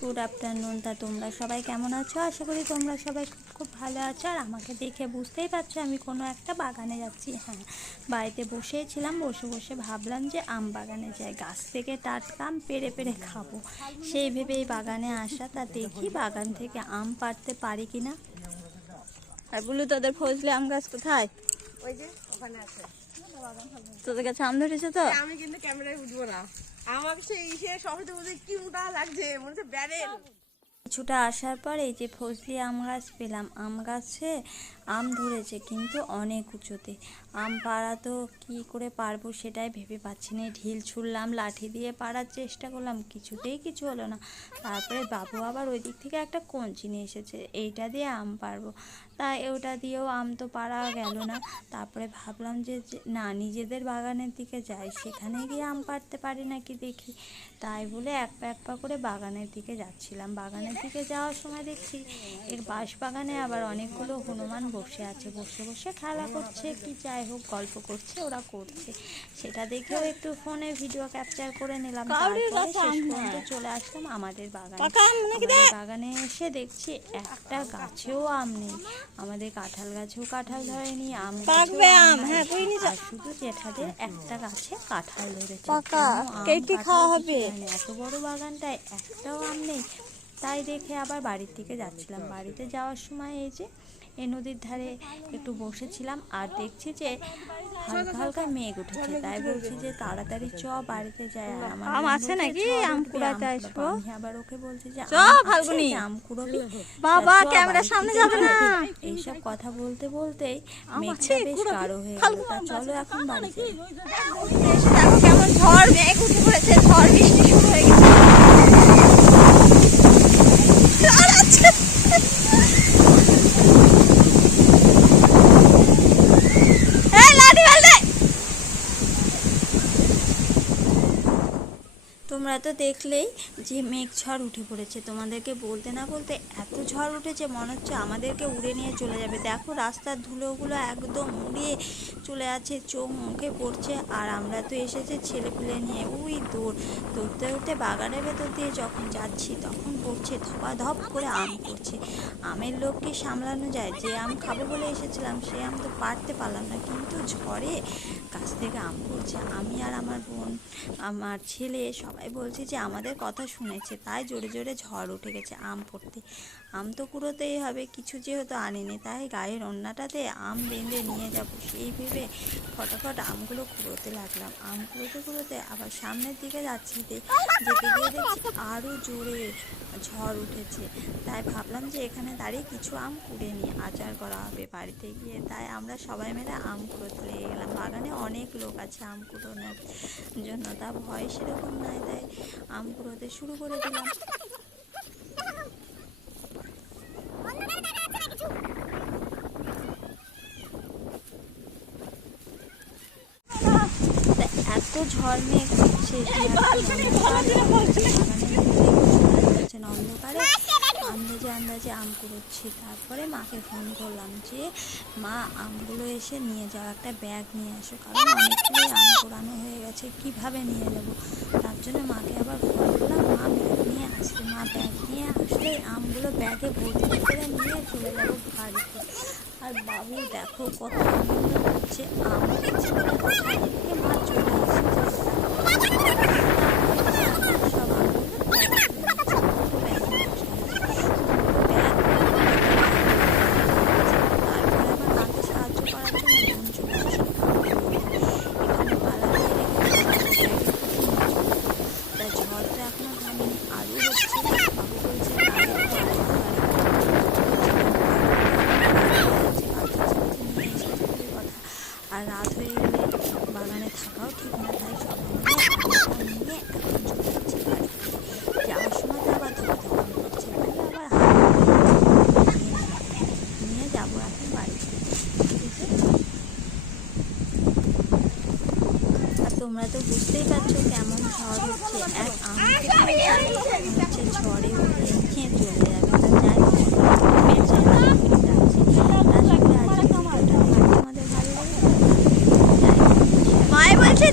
Good afternoon. তা তোমরা সবাই কেমন আছো? আশা করি তোমরা সবাই খুব খুব ভালো আছো। আর আমাকে দেখে বুঝতেই পারছো আমি কোনো একটা বাগানে যাচ্ছি। হ্যাঁ, বাড়িতে বসেছিলাম, বসে বসে ভাবলাম যে আম বাগানে যাই, গাছ থেকে টাটকা আম পেড়ে পেড়ে খাবো, সেই ভেবেই বাগানে আসা। তা দেখি বাগান থেকে আম পাড়তে পারি কিনা। আর বলু, তোদের ফজলি আম গাছ কোথায়? ওই যে ওখানে আছে। তোদের কাছে আম ধরেছে তো? আমি কিন্তু ক্যামেরায় উঠবো না, আমাকে সেই সবাই তো বলছে কি মোটা লাগছে, মনে হচ্ছে ব্যারেল। কিছুটা আসার পর এই যে ফজলি আম গাছ পেলাম। আম গাছে আম ধরেছে, কিন্তু অনেক উঁচুতে। আম পাড়া তো কী করে পারবো সেটাই ভেবে পাচ্ছি না। ঢিল ছুড়লাম, লাঠি দিয়ে পাড়ার চেষ্টা করলাম, কিছুতেই কিছু হলো না। তারপরে বাবু আবার ওই দিক থেকে একটা কঞ্চি নিয়ে এসেছে, এইটা দিয়ে আম পারবো। তাই ওটা দিয়েও আম তো পারা গেল না। তারপরে ভাবলাম যে না, নিজেদের বাগানের দিকে যাই, সেখানে গিয়ে আম পাড়তে পারি নাকি দেখি। তাই বলে এক পা করে বাগানের দিকে যাচ্ছিলাম। বাগানের দিকে যাওয়ার সময় দেখছি এর বাঁশ বাগানে আবার অনেকগুলো হনুমান বসে আছে, বসে বসে খেলা করছে, কি যাই হোক গল্প করছে, ওরা করছে। সেটা দেখেও একটু ফোনে ভিডিও ক্যাপচার করে নিলাম। তারপরে শেষ পর্যন্ত চলে আসলাম আমাদের বাগানে। বাগানে এসে দেখছি একটা গাছেও আম নেই। আমাদের কাঁঠাল গাছেও কাঁঠাল ধরেনি, আম আর শুধু জেঠাদের একটা গাছে কাঁঠাল ধরেছে। এত বড় বাগানটায় একটাও আম নেই। তাই দেখে আবার বাড়ির দিকে যাচ্ছিলাম। বাড়িতে যাওয়ার সময় এই যে এই নদীর ধারে একটু বসেছিলাম, আর দেখছি যে হালকা হালকা মেঘ উঠেছে। তাই বলছি যে তাড়াতাড়ি চ বাড়িতে যায়। আম আছে নাকি? আম কুড়াতে আসবো। আমি আবার ওকে বলছি যে আম কুড়োবি বাবা, ক্যামেরার সামনে যাবে না। এইসব কথা বলতে বলতেই মেঘটা বেশ গাঢ় হয়ে গেল। তা চলো এখন বাড়ি যাই। দেখো কেমন ঝড় মেঘ উঠে পড়েছে, ঝড় বৃষ্টি শুরু হয়ে গেছে। তোমরা তো দেখলেই যে মেঘ ঝড় উঠে পড়েছে। তোমাদেরকে বলতে না বলতে এত ঝড় উঠেছে, মনে হচ্ছে আমাদেরকে উড়ে নিয়ে চলে যাবে। দেখো রাস্তার ধুলোগুলো একদম উড়িয়ে চলে আছে, চোখ মুখে পড়ছে। আর আমরা তো এসেছি ছেলেপুলে নিয়ে, ওই দৌড়তে দৌড়তে বাগানের ভেতর দিয়ে যখন যাচ্ছি তখন পড়ছে, ধপাধপ করে আম পড়ছে। আমের লোককে সামলানো যায়, যে আম খাবো বলে এসেছিলাম সে আম তো পারতে পারলাম না, কিন্তু ঝড়ে গাছ থেকে আম পড়ছে। আমি আর আমার বোন, আমার ছেলে সবাই বলছি যে আমাদের কথা শুনেছে, তাই জোরে জোরে ঝড় উঠে গেছে আম পড়তে। আম তো কুড়োতেই হবে, কিছু যেহেতু আনিনি, তাই গায়ের ওড়নাটাতে আম বেঁধে নিয়ে যাব সেই ভেবে ফটাফট আমগুলো কুড়োতে লাগলাম। আম কুড়োতে কুড়োতে আবার সামনের দিকে যেতে গিয়ে দেখছি আরও জোরে ঝড় উঠেছে। তাই ভাবলাম যে এখানে দাঁড়িয়ে কিছু আম কুড়ে নিয়ে আচার করা হবে বাড়িতে গিয়ে। তাই আমরা সবাই মিলে আম কুড়োতে লেগে গেলাম। বাগানে অনেক লোক আছে আম কুড়োনোর জন্য, তা ভয় সেরকম নাই, তাই আম কুড়োতে শুরু করে দিলাম। এত ঝড় মেঘ হচ্ছে, অন্ধকারে আন্দাজে আম কুড়োচ্ছি। তারপরে মাকে ফোন করলাম যে মা, আমগুলো এসে নিয়ে যাও, একটা ব্যাগ নিয়ে আসো, কারণ অনেকগুলোই আম কুড়ানো হয়ে গেছে, কিভাবে নিয়ে যাব। তার জন্য মাকে আবার ফোন করলাম, মা ব্যাগ নিয়ে আসছে। মা ব্যাগ নিয়ে আসলে আমগুলো ব্যাগে ভর্তি করে নিয়ে চলে যাবো বাড়িতে। আর বাবু দেখো কত আনন্দ করছে, আম খাচ্ছে বলে কোথায় থেকে মা চলে আসছে। আর রাত হয়ে গেলে বাগানে থাকাও ঠিক না, তাই সবাই মিলে নিয়ে এখন চলে যাচ্ছি বাড়িতে। যাওয়ার সময় তো আবার ধপাধপ করছে, আবার নিয়ে যাবো এখন বাড়িতে। আর তোমরা তো বুঝতেই পারছো কেমন ঝড় হচ্ছে, এক আম হচ্ছে ঝড়ে উড়ে নিয়ে চলে যাবে। তা যাই আমাদের ভালো লাগে। মায়ে বলছে